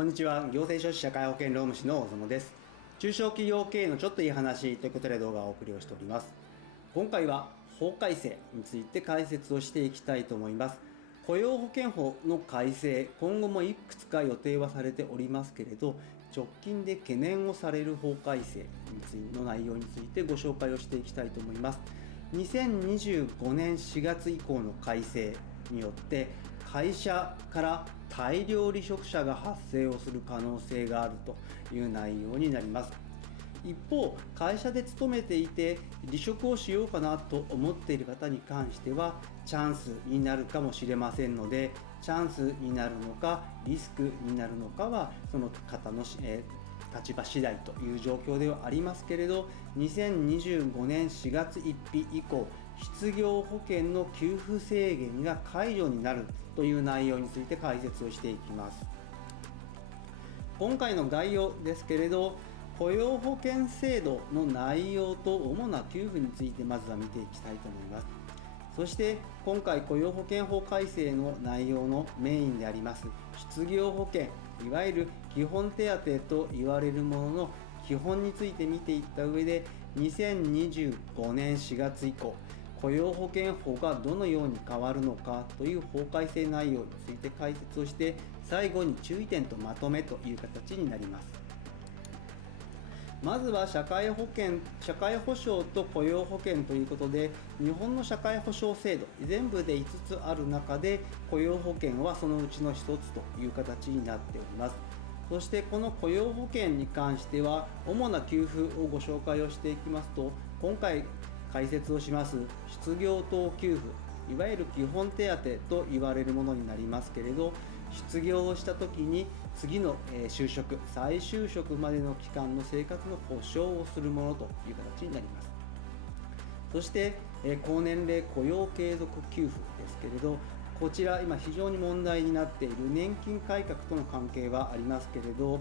こんにちは。行政書士社会保険労務士の大園です。中小企業経営のちょっといい話ということで動画をお送りをしております。今回は法改正について解説をしていきたいと思います。雇用保険法の改正、今後もいくつか予定はされておりますけれど、直近で懸念をされる法改正の内容についてご紹介をしていきたいと思います。2025年4月以降の改正によって会社から大量離職者が発生をする可能性があるという内容になります。一方、会社で勤めていて離職をしようかなと思っている方に関してはチャンスになるかもしれませんので、チャンスになるのかリスクになるのかはその方の立場次第という状況ではありますけれど、2025年4月1日以降、失業保険の給付制限が解除になるという内容について解説をしていきます。今回の概要ですけれど、雇用保険制度の内容と主な給付についてまずは見ていきたいと思います。そして今回雇用保険法改正の内容のメインであります失業保険、いわゆる基本手当と言われるものの基本について見ていった上で、2025年4月以降雇用保険法がどのように変わるのかという法改正内容について解説をして、最後に注意点とまとめという形になります。まずは社会保障と雇用保険ということで、日本の社会保障制度全部で5つある中で雇用保険はそのうちの1つという形になっております。そしてこの雇用保険に関しては主な給付をご紹介をしていきますと、今回解説をします失業等給付、いわゆる基本手当と言われるものになりますけれど、失業をした時に次の就職、再就職までの期間の生活の保障をするものという形になります。そして高年齢雇用継続給付ですけれど、こちら今非常に問題になっている年金改革との関係はありますけれど、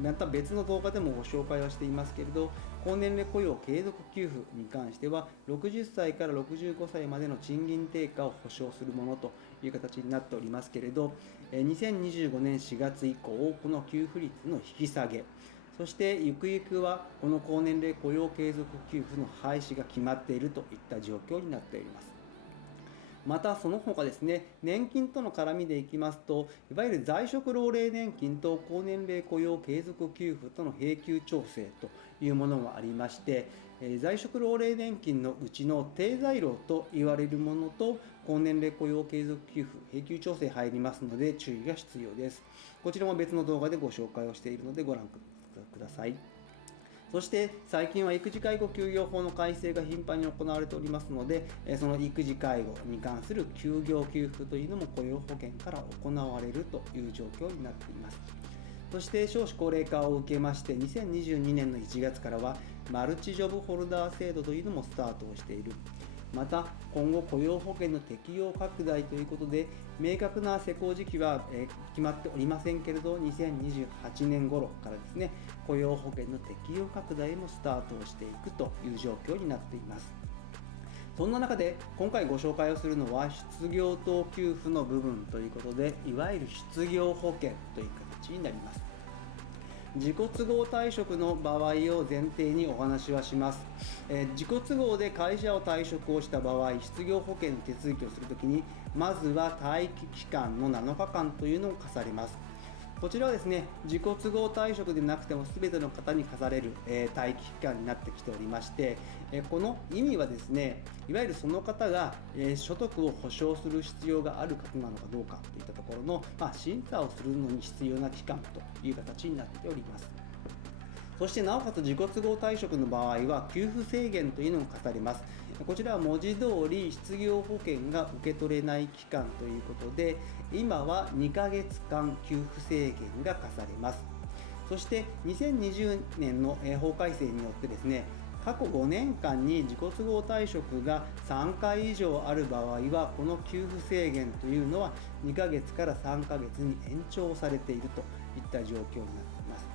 また別の動画でもご紹介はしていますけれど、高年齢雇用継続給付に関しては60歳から65歳までの賃金低下を保障するものという形になっておりますけれど、2025年4月以降この給付率の引き下げ、そしてゆくゆくはこの高年齢雇用継続給付の廃止が決まっているといった状況になっております。またその他ですね、年金との絡みでいきますと、いわゆる在職老齢年金と高年齢雇用継続給付との並行調整というものがありまして、在職老齢年金のうちの低在労と言われるものと高年齢雇用継続給付並行調整入りますので注意が必要です。こちらも別の動画でご紹介をしているのでご覧ください。そして最近は育児介護休業法の改正が頻繁に行われておりますので、その育児介護に関する休業給付というのも雇用保険から行われるという状況になっています。そして少子高齢化を受けまして、2022年の1月からはマルチジョブホルダー制度というのもスタートをしている。また今後雇用保険の適用拡大ということで、明確な施行時期は決まっておりませんけれど、2028年頃からですね、雇用保険の適用拡大もスタートをしていくという状況になっています。そんな中で今回ご紹介をするのは失業等給付の部分ということで、いわゆる失業保険という形になります。自己都合退職の場合を前提にお話はします。自己都合で会社を退職をした場合、失業保険の手続きをするときにまずは待機期間の7日間というのを課されます。こちらはですね、自己都合退職でなくても全ての方に課される、待機期間になってきておりまして、この意味はですね、いわゆるその方が、所得を保障する必要がある方なのかどうかといったところの、審査をするのに必要な期間という形になっております。そしてなおかつ自己都合退職の場合は給付制限というのが課されます。こちらは文字通り失業保険が受け取れない期間ということで、今は2ヶ月間給付制限が課されます。そして2020年の法改正によってですね、過去5年間に自己都合退職が3回以上ある場合はこの給付制限というのは2ヶ月から3ヶ月に延長されているといった状況になっています。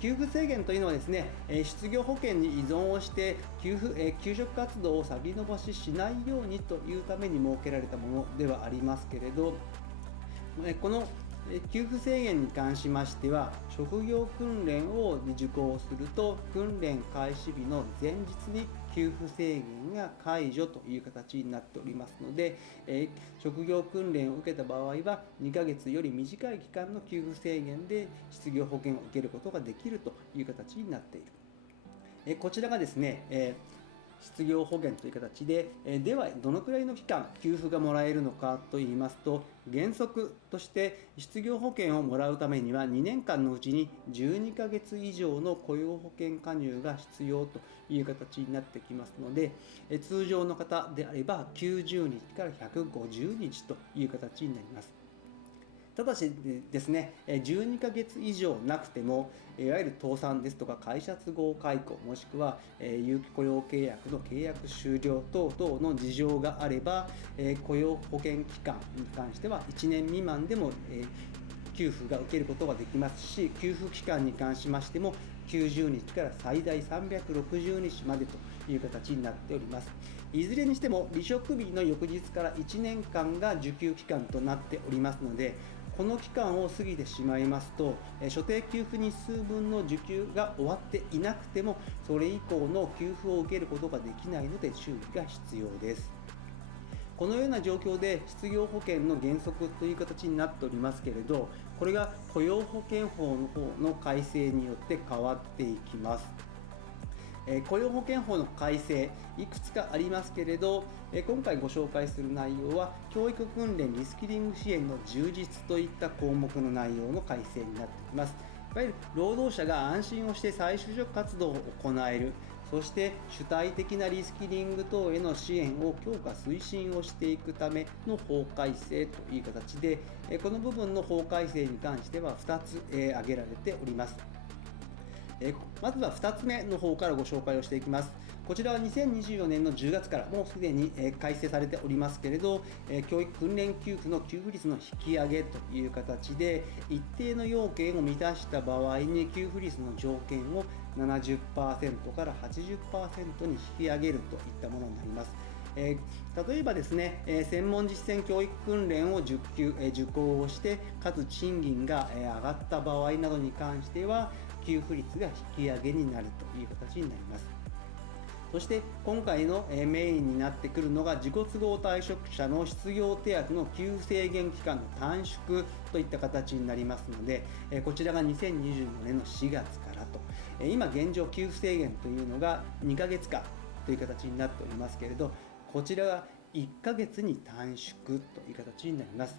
給付制限というのはですね、失業保険に依存をして求職活動を先延ばししないようにというために設けられたものではありますけれど、この給付制限に関しましては、職業訓練を受講すると訓練開始日の前日に給付制限が解除という形になっておりますので、職業訓練を受けた場合は2ヶ月より短い期間の給付制限で失業保険を受けることができるという形になっている。こちらがですね、失業保険という形で、ではどのくらいの期間給付がもらえるのかといいますと、原則として失業保険をもらうためには2年間のうちに12ヶ月以上の雇用保険加入が必要という形になってきますので、通常の方であれば90日から150日という形になります。ただしですね、12ヶ月以上なくても、いわゆる倒産ですとか会社都合解雇、もしくは有期雇用契約の契約終了等々の事情があれば、雇用保険期間に関しては1年未満でも給付が受けることができますし、給付期間に関しましても90日から最大360日までという形になっております。いずれにしても離職日の翌日から1年間が受給期間となっておりますので、この期間を過ぎてしまいますと、所定給付日数分の受給が終わっていなくても、それ以降の給付を受けることができないので注意が必要です。このような状況で失業保険の原則という形になっておりますけれど、これが雇用保険法の方の改正によって変わっていきます。雇用保険法の改正、いくつかありますけれど、今回ご紹介する内容は教育訓練リスキリング支援の充実といった項目の内容の改正になってきます。いわゆる労働者が安心をして再就職活動を行える、そして主体的なリスキリング等への支援を強化推進をしていくための法改正という形で、この部分の法改正に関しては2つ挙げられております。まずは2つ目の方からご紹介をしていきます。こちらは2024年の10月からもうすでに改正されておりますけれど、教育訓練給付の給付率の引き上げという形で、一定の要件を満たした場合に給付率の条件を 70% から 80% に引き上げるといったものになります。例えばですね、専門実践教育訓練を受講をして、かつ賃金が上がった場合などに関しては、給付率が引き上げになるという形になります。そして今回のメインになってくるのが自己都合退職者の失業手当の給付制限期間の短縮といった形になりますので、こちらが2024年の4月からと、今現状給付制限というのが2ヶ月間という形になっておりますけれど、こちらが1ヶ月に短縮という形になります。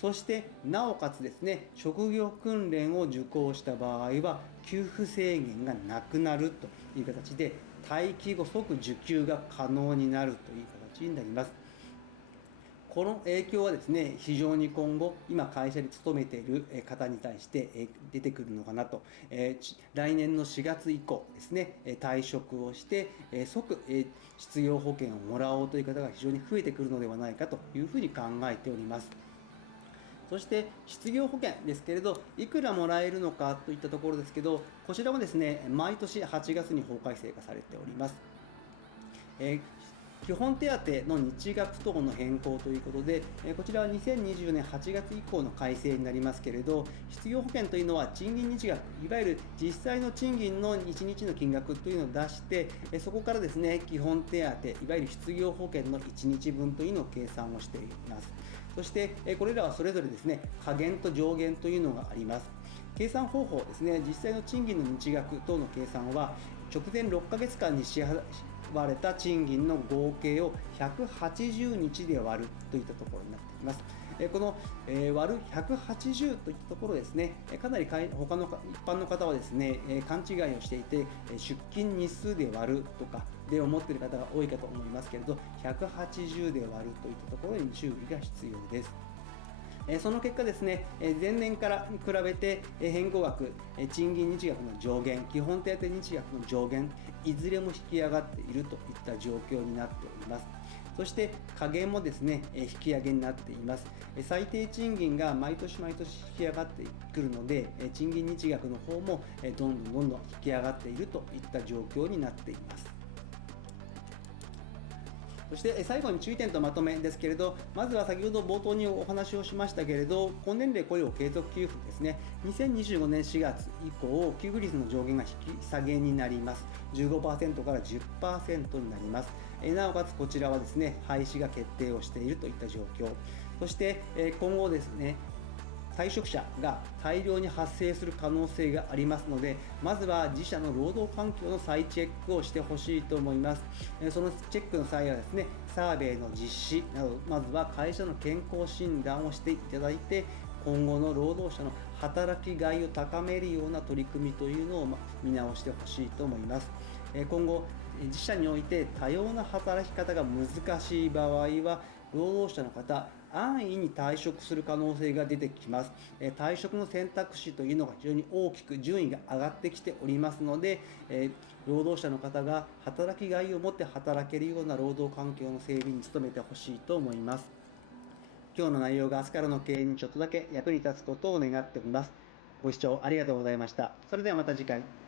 そしてなおかつですね、職業訓練を受講した場合は給付制限がなくなるという形で、待機後即受給が可能になるという形になります。この影響はですね、非常に今後今会社に勤めている方に対して出てくるのかなと。来年の4月以降ですね、退職をして即失業保険をもらおうという方が非常に増えてくるのではないかというふうに考えております。そして失業保険ですけれど、いくらもらえるのかといったところですけど、こちらもですね、毎年8月に法改正がされております。基本手当の日額等の変更ということで、こちらは2020年8月以降の改正になりますけれど、失業保険というのは賃金日額、いわゆる実際の賃金の1日の金額というのを出して、そこからですね、基本手当、いわゆる失業保険の1日分というのを計算をしています。そしてこれらはそれぞれですね、下限と上限というのがあります。計算方法ですね、実際の賃金の日額等の計算は直前6ヶ月間に支払われた賃金の合計を180日で割るといったところになっています。この割る180といったところですね、かなり他の一般の方はですね、勘違いをしていて、出勤日数で割るとかで思っている方が多いかと思いますけれど、180で割るといったところに注意が必要です。その結果ですね、前年から比べて変更額、賃金日額の上限、基本手当日額の上限、いずれも引き上がっているといった状況になっております。そして下限もですね、引き上げになっています。最低賃金が毎年引き上がってくるので、賃金日額の方もどんどん引き上がっているといった状況になっています。そして最後に注意点とまとめですけれど、まずは先ほど冒頭にお話をしましたけれど、今年度雇用継続給付ですね、2025年4月以降、給付率の上限が引き下げになります。15% から 10% になります。なおかつこちらはですね、廃止が決定をしているといった状況。そして今後ですね、退職者が大量に発生する可能性がありますので、まずは自社の労働環境の再チェックをしてほしいと思います。そのチェックの際はですね、サーベイの実施など、まずは会社の健康診断をしていただいて、今後の労働者の働きがいを高めるような取り組みというのを見直してほしいと思います。今後、自社において多様な働き方が難しい場合は、労働者の方、安易に退職する可能性が出てきます。退職の選択肢というのが非常に大きく順位が上がってきておりますので、労働者の方が働きがいを持って働けるような労働環境の整備に努めてほしいと思います。今日の内容が明日からの経営にちょっとだけ役に立つことを願っております。ご視聴ありがとうございました。それではまた次回。